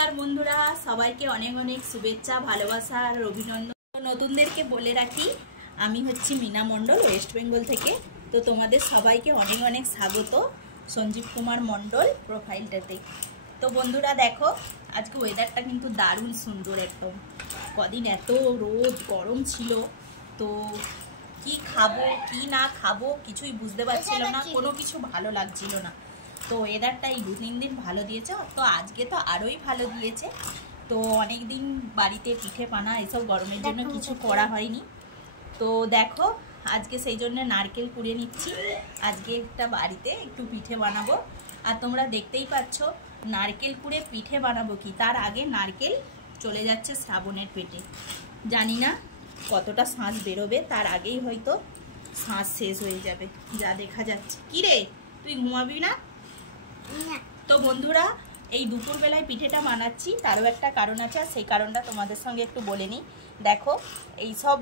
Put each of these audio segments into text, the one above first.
নমস্কার বন্ধুরা, সবাইকে অনেক অনেক শুভেচ্ছা, ভালোবাসা আর অভিনন্দন। নতুনদেরকে বলে রাখি, আমি হচ্ছি মিনা মণ্ডল, ওয়েস্ট বেঙ্গল থেকে। তো তোমাদের সবাইকে অনেক অনেক স্বাগত সঞ্জীব কুমার মণ্ডল প্রোফাইলটাতে। তো বন্ধুরা দেখো, আজকে ওয়েদারটা কিন্তু দারুণ সুন্দর একদম। কদিন এত রোদ গরম ছিল, তো কি খাবো কি না খাবো কিছুই বুঝতে পারছিল না, কোনো কিছু ভালো লাগছিল না। তো ওয়েদারটা এই 2-3 দিন ভালো দিয়েছে, তো আজকে তো আরোই ভালো দিয়েছে। তো অনেক দিন বাড়িতে পিঠে পানা এসব গরমের জন্য কিছু করা হয়নি। তো দেখো আজকে সেই জন্য নারকেল কুড়িয়ে নিচ্ছি। আজকে একটা বাড়িতে একটু পিঠে বানাবো, আর তোমরা দেখতেই পাচ্ছ নারকেল কুড়ে পিঠে বানাবো কি তার আগে নারকেল চলে যাচ্ছে শ্রাবণের পেটে। জানি না কতটা শ্বাস বেরোবে, তার আগেই হয়তো শ্বাস শেষ হয়ে যাবে যা দেখা যাচ্ছে। কি রে, তুই ঘুমাবি না? তো বন্ধুরা, এই দুপুরবেলায় পিঠেটা বানাচ্ছি, তারও একটা কারণ আছে, আর সেই কারণটা তোমাদের সঙ্গে একটু বলে নিই। দেখো এই সব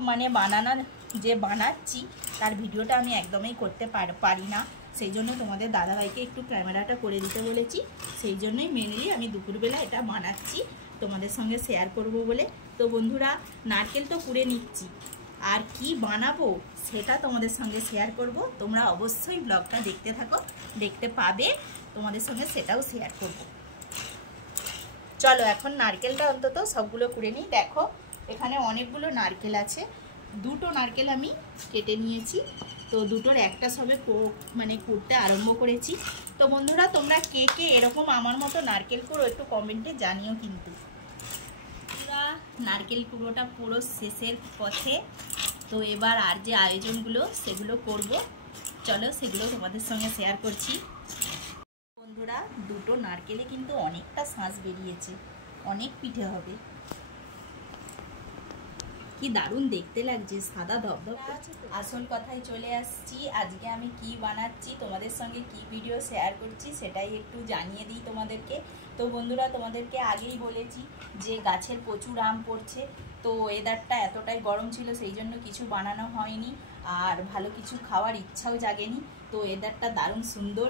যে বানাচ্ছি তার ভিডিওটা আমি একদমই করতে পারি না, সেই জন্য তোমাদের দাদাভাইকে একটু ক্যামেরাটা করে দিতে বলেছি। সেই জন্যই মেনলি আমি দুপুরবেলা এটা বানাচ্ছি তোমাদের সঙ্গে শেয়ার করব বলে। তো বন্ধুরা, নারকেল তো কুড়ে নিচ্ছি, আর কি বানাবো সেটা তোমাদের সঙ্গে শেয়ার করব। তোমরা অবশ্যই ব্লগটা দেখতে থাকো, দেখতে পাবে, তোমাদের সঙ্গে সেটাও শেয়ার করব। চলো এখন নারকেলটা অন্তত সবগুলো কুড়ে নিই। দেখো এখানে অনেকগুলো নারকেল আছে, 2টো নারকেল আমি কেটে নিয়েছি। তো 2টোর একটা সবে কুড়তে আরম্ভ করেছি। তো বন্ধুরা, তোমরা কে কে এরকম আমার মতো নারকেল কুড়ো একটু কমেন্টে জানিও। কিন্তু পুরা নারকেল কুড়োটা পুরো শেষের পথে। তো এবার আর যে আয়োজনগুলো সেগুলো করব, চলো সেগুলো তোমাদের সঙ্গে শেয়ার করছি। বন্ধুরা, 2টো নারকেলে কিন্তু অনেকটা শ্বাস বেরিয়েছে, অনেক পিঠে হবে। কি দারুণ দেখতে লাগছে, সাদা ধবধব করছে। আসল কথায় চলে আসছি, আজকে আমি কি বানাচ্ছি, তোমাদের সঙ্গে কি ভিডিও শেয়ার করছি সেটাই একটু জানিয়ে দিই তোমাদেরকে। তো বন্ধুরা, তোমাদেরকে আগেই বলেছি যে গাছের প্রচুর আম পড়ছে। তো ওয়েদারটা এতটাই গরম ছিল, সেই জন্য কিছু বানানো হয়নি, আর ভালো কিছু খাওয়ার ইচ্ছাও জাগেনি। তো ওয়েদারটা দারুণ সুন্দর,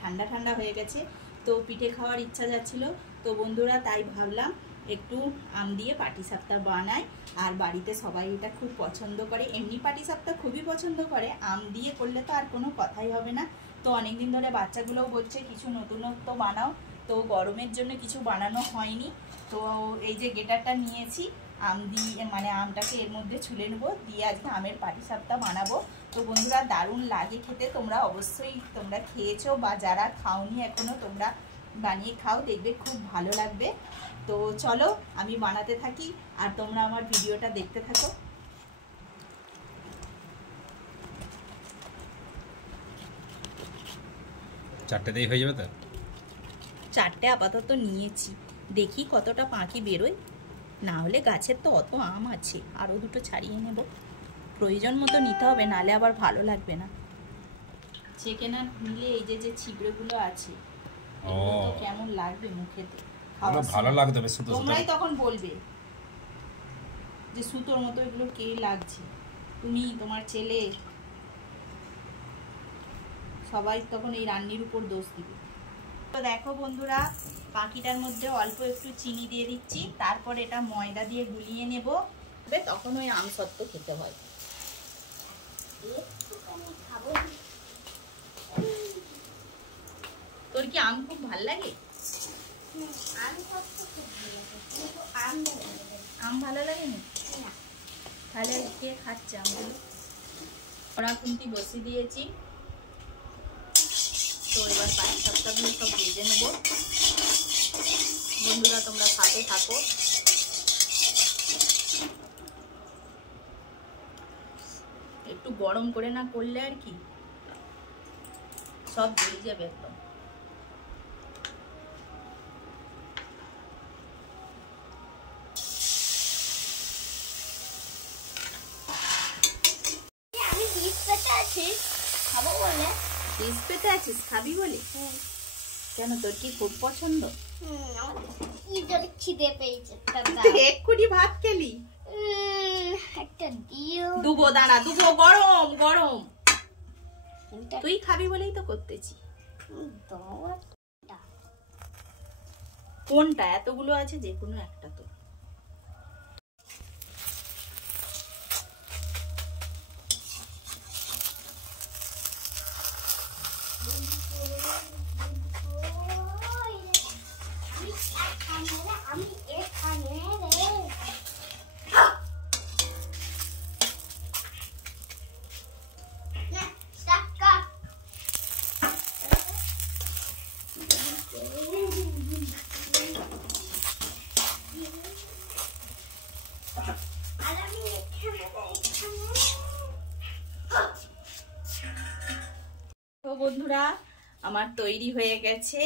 ঠান্ডা ঠান্ডা হয়ে গেছে, তো পিঠে খাওয়ার ইচ্ছা যাচ্ছিল। তো বন্ধুরা, তাই ভাবলাম একটু আম দিয়ে পাটিসাপটা বানাই, আর বাড়িতে সবাই এটা খুব পছন্দ করে। এমনি পাটিসাপটা খুবই পছন্দ করে, আম দিয়ে করলে তো আর কোনো কথাই হবে না। তো অনেকদিন ধরে বাচ্চাগুলোও বলছে কিছু নতুনত্ব বানাও, তো গরমের জন্য কিছু বানানো হয়নি। তো এই যে গেটারটা নিয়েছি, আম দিয়ে আমটাকে এর মধ্যে ছুলে নেবো, দিয়ে আজকে আমের পাটিসাপটা বানাবো। তো বন্ধুরা, দারুণ লাগে খেতে, তোমরা অবশ্যই তোমরা খেয়েছো, বা যারা খাওনি এখনো তোমরা বানিয়ে খাও, দেখবে খুব ভালো লাগবে। তো চলো আমি বানাতে থাকি, আর তোমরা আমার ভিডিওটা দেখতে থাকো। চারটেতেই হয়ে যাবে তো? 4টে আপাতত নিয়েছি, দেখি কতটা পাখি বেরোয়, না হলে গাছের তো অত আম আছে, আরও 2টো ছাড়িয়ে নেব। প্রয়োজন মতো নিতে হবে, নালে আবার ভালো লাগবে না। চেকেনা নিলে এই যে ছিবড়েগুলো আছে, এগুলো তো কেমন লাগবে মুখেতে, ভালো লাগবে। তোমরাই তখন বলবে যে সুতোর মতো এগুলো কে লাগছে, তুমি, তোমার ছেলে, সবাই তখন এই রান্নির উপর দোষ দিবে। তো দেখো বন্ধুরা, পাখিটার মধ্যে অল্প একটু চিনি দিয়ে দিচ্ছি, তারপর এটা ময়দা দিয়ে গুলিয়ে নেব, তখন ওই আম সত্ত্ব খেতে হয়। তোর কি আম খুব ভাল লাগে? আম ভালো লাগে না? তাহলে কে খাচ্ছে আমগুলো? ওরা খুন্তি বসিয়ে দিয়েছি, তো এবার পাটিসাপটাগুলো সব ভেজে নেব। বন্ধুরা, তোমরা সাথে থাকো। একটু গরম করে না করলে আর কি সব বেরিয়ে যাবে একদম। খাবি বলে? কেন, তোর কি খুব পছন্দ? খিদে পেয়েছে, এক্ষুনি ভাত খেলি? দুবো, দাঁড়া দুবো, গরম গরম। তুই খাবি বলেই তো করতেছি। কোনটা এতগুলো আছে, যে কোনো একটা তো। তো বন্ধুরা, আমার তৈরি হয়ে গেছে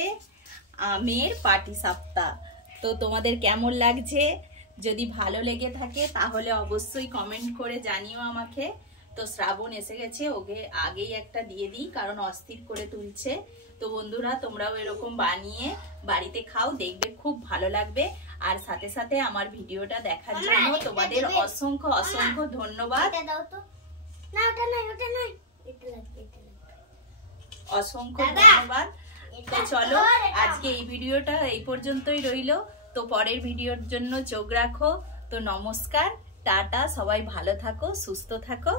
আমের পাটিসাপটা। তো তোমাদের কেমন লাগছে? যদি ভালো লেগে থাকে তাহলে অবশ্যই কমেন্ট করে জানিও আমাকে। তো শ্রাবণ এসে গেছে, ওকে আগেই একটা দিয়ে দিই কারণ অস্থির করে তুলছে। তো বন্ধুরা, তোমরাও এরকম বানিয়ে বাড়িতে খাও, দেখবে খুব ভালো লাগবে। আর সাথে সাথে আমার ভিডিওটা দেখার জন্য তোমাদের অসংখ্য অসংখ্য ধন্যবাদ। অসংখ্য ধন্যবাদ। তো চলো, আজকে এই ভিডিওটা এই পর্যন্তই রইলো। তো পরের ভিডিওর জন্য চোখ রাখো। তো নমস্কার, টাটা, সবাই ভালো থাকো, সুস্থ থাকো।